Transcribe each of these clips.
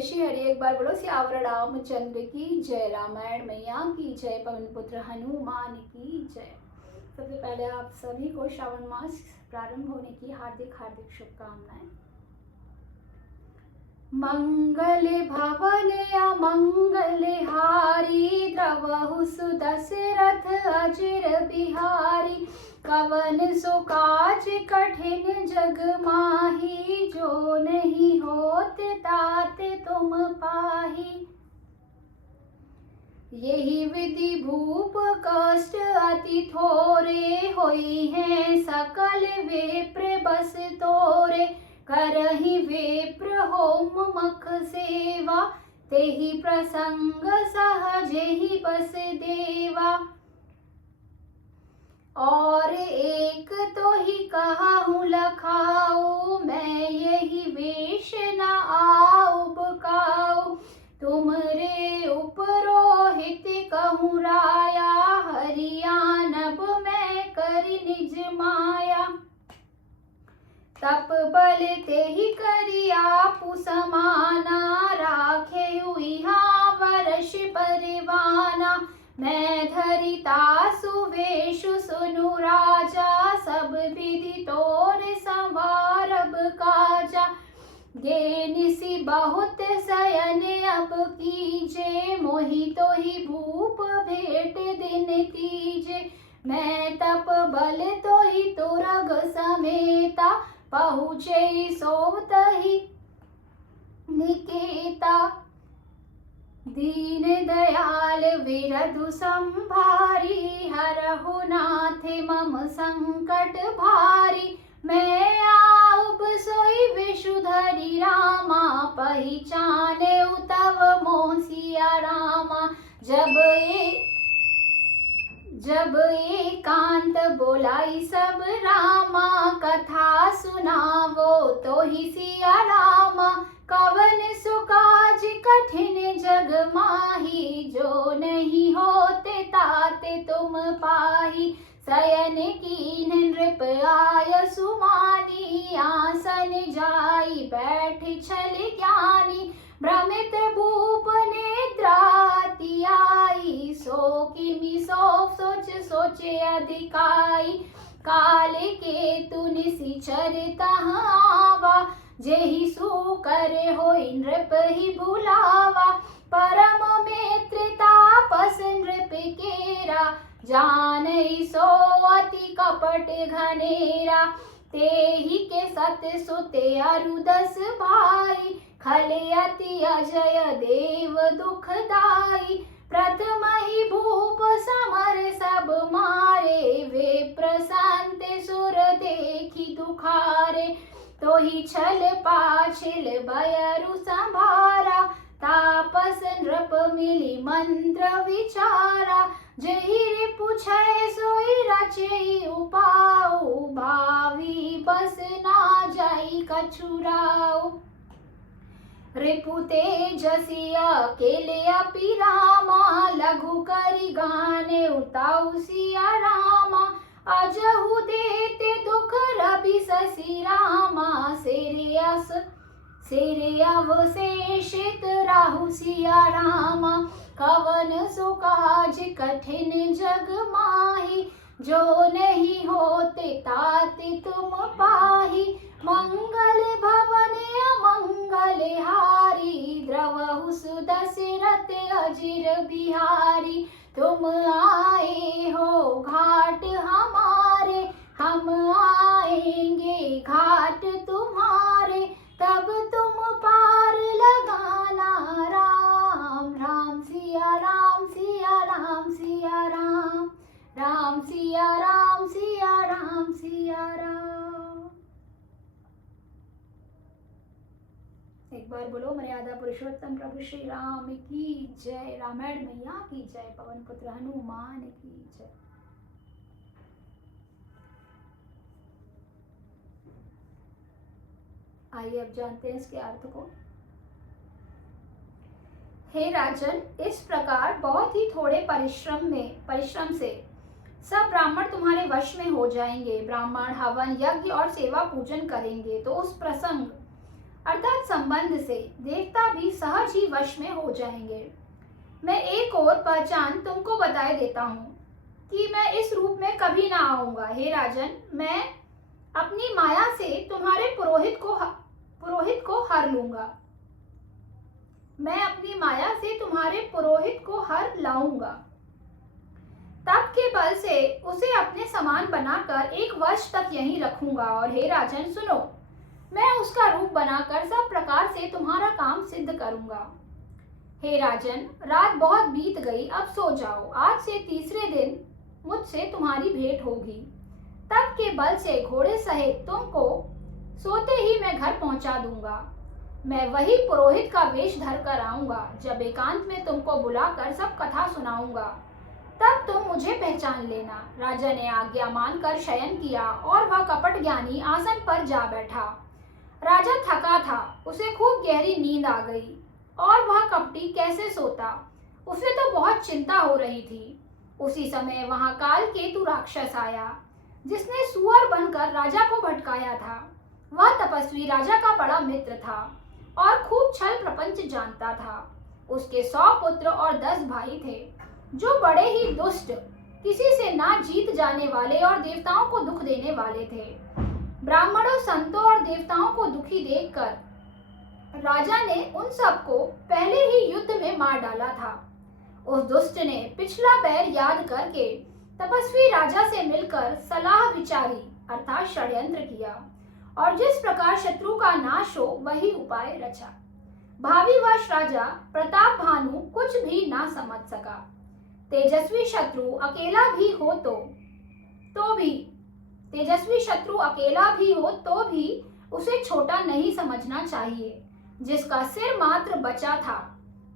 श्री हरि। एक बार बोलो सियावर रामचंद्र की जय, रामायण मैया की जय, पवन पुत्र हनुमान की जय। सबसे पहले आप सभी को श्रावण मास प्रारंभ होने की हार्दिक हार्दिक शुभकामनाएं। मंगल भवन अमंगल हारी, द्रवहु सुदशरथ अजिर बिहारी। कवन सो काज कठिन जग माही, जो नहीं होत तात तुम पाही। यही विधि भूप कष्ट अति थोरे, होई है सकल विप्र बस तोरे। करहि विप्र होम मख सेवा, तेहि प्रसंग सहज ही बस देवा। और एक तो ही कहूँ लखाऊ, मैं यही वेश न आऊ बकाऊ। तुमरे उपरोहित कहूँ राया, हरियाणब मैं करि निज माया। तप बल तेहि करि आपु समाना, राखे इहाँ वर्ष परिवाना। मैं धरिता सुवेशु सुनु राजा, सब विधि तोर संवारब काजा। गे निसि बहुत शयन अब कीजे, मोहि तो ही भूप भेंट दिन कीजे। मैं तप बल तो ही तुरग समेता, पहुँचे सोतहि निकेता। दीन दयाल विरधु संभारी, हरहु नाथ मम संकट भारी। मैं आउब सोई विशुधरि रामा, पहिचाने तव मोह सिया रामा। जब एकांत बोलाई सब रामा, कथा सुनावो तो ही सिया रामा। कवन सो काज कठिन जग माही, जो नहीं होते ताते तुम पाही। शयन कीन नृप आय सुमानी, आसन जाई बैठ छल ज्ञानी। भ्रमित भूप नेत्राति आई, सो किमि सोच सोचे अधिकाई। काल के तुन सिचर तहाँ आवा, जेहि सुकर होई नृप ही बुलावा। परम मित्र तापस नृप केरा, जानई सो अति कपट घनेरा। तेहि के सत सुते अरु 10 भाई, खल अति अजय देव दुखदाई। प्रथम ही भूप समर सब मारे, वे प्रशांत सुर देखी दुखारे। तो ही छल पाछिल बयरु संभारा, तापस नृप मिली मंत्र विचारा। जहि रिपु छय सोई रचई उपाऊ, भावी बस ना जाई कछुराऊ। रिपु तेजसी अकेले अपि रामा, लघु करि गाने उताऊ सिया रामा। अजहु देते दुख रवि शशि रामा, सिर अवशेषित राहु सिया रामा। कवन सो काज कठिन जग माही, जो नहीं होते ताते तुम पाही। मंगल भवन अमंगल हारी, द्रवहु सुदशरथ अजिर बिहारी। तुम आए हो घाट हमारे, हम आएंगे घाट तुम्हारे। तब तुम पार लगाना राम, राम सिया राम सिया राम सिया राम। राम सिया राम सिया राम सिया राम। एक बार बोलो मर्यादा पुरुषोत्तम प्रभु श्री राम की जय, रामायण मैया की जय, पवन पुत्र हनुमान की जय। आइए अब जानते हैं इसके अर्थ को। हे राजन, इस प्रकार बहुत ही थोड़े परिश्रम से सब ब्राह्मण तुम्हारे वश में हो जाएंगे। ब्राह्मण हवन यज्ञ और सेवा पूजन करेंगे तो उस प्रसंग अर्थात संबंध से देवता भी सहज ही वश में हो जाएंगे। मैं एक और पहचान तुमको बताए देता हूँ कि मैं इस रूप में कभी ना आऊंगा। हे राजन, मैं अपनी माया से तुम्हारे पुरोहित को हर लूंगा। मैं अपनी माया से तुम्हारे पुरोहित को हर लाऊंगा। तप के बल से उसे अपने समान बनाकर 1 वर्ष तक यहीं रखूंगा। और हे राजन सुनो, मैं उसका रूप बनाकर सब प्रकार से तुम्हारा काम सिद्ध करूंगा। हे राजन, रात बहुत बीत गई, अब सो जाओ। आज से तीसरे दिन मुझसे तुम्हारी भेंट होगी। तप के बल से घोड़े सहित तुमको सोते ही मैं घर पहुंचा दूंगा। मैं वही पुरोहित का वेश धर कर आऊंगा। जब एकांत में तुमको बुलाकर सब कथा सुनाऊंगा, तब तुम मुझे पहचान लेना। राजा ने आज्ञा मानकर शयन किया और वह कपट ज्ञानी आसन पर जा बैठा। राजा थका था, उसे खूब गहरी नींद आ गई और वह कपटी कैसे सोता, उसे तो बहुत चिंता हो रही थी। उसी समय वहां कालकेतु राक्षस आया, जिसने सुअर बनकर राजा को भटकाया था। वह तपस्वी राजा का बड़ा मित्र था और खूब छल प्रपंच जानता था। उसके 100 पुत्र और 10 भाई थे, जो बड़े ही दुष्ट, किसी से ना जीत जाने वाले और देवताओं को दुख देने वाले थे। ब्राह्मणों, संतों और देवताओं को दुखी देखकर राजा ने उन सबको पहले ही युद्ध में मार डाला था। उस दुष्ट ने पिछला बैर याद करके तपस्वी राजा से मिलकर सलाह विचारी अर्थात षड्यंत्र किया और जिस प्रकार शत्रु का नाश हो वही उपाय रचा। भावी वर्ष राजा प्रताप भानु कुछ भी ना समझ सका। तेजस्वी शत्रु अकेला भी हो तो भी उसे छोटा नहीं समझना चाहिए। जिसका सिर मात्र बचा था,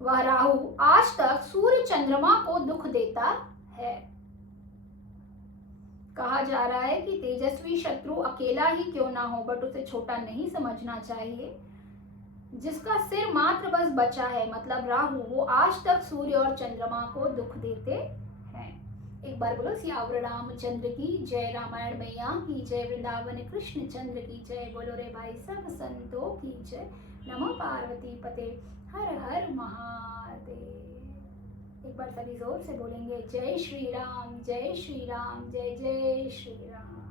वह राहु आज तक सूर्य चंद्रमा को दुख देता है। कहा जा रहा है कि तेजस्वी शत्रु अकेला ही क्यों ना हो, बट उसे छोटा नहीं समझना चाहिए। जिसका सिर मात्र बस बचा है, मतलब राहु, वो आज तक सूर्य और चंद्रमा को दुख देते हैं। एक बार बोलो सियावर रामचंद्र की जय, रामायण मैया की जय, वृंदावन कृष्ण चंद्र की जय। बोलो रे भाई सब संतों की जय। नमो पार्वती पते, हर हर महादेव। एक बार सभी जोर से बोलेंगे जय श्री राम, जय श्री राम, जय जय श्री राम।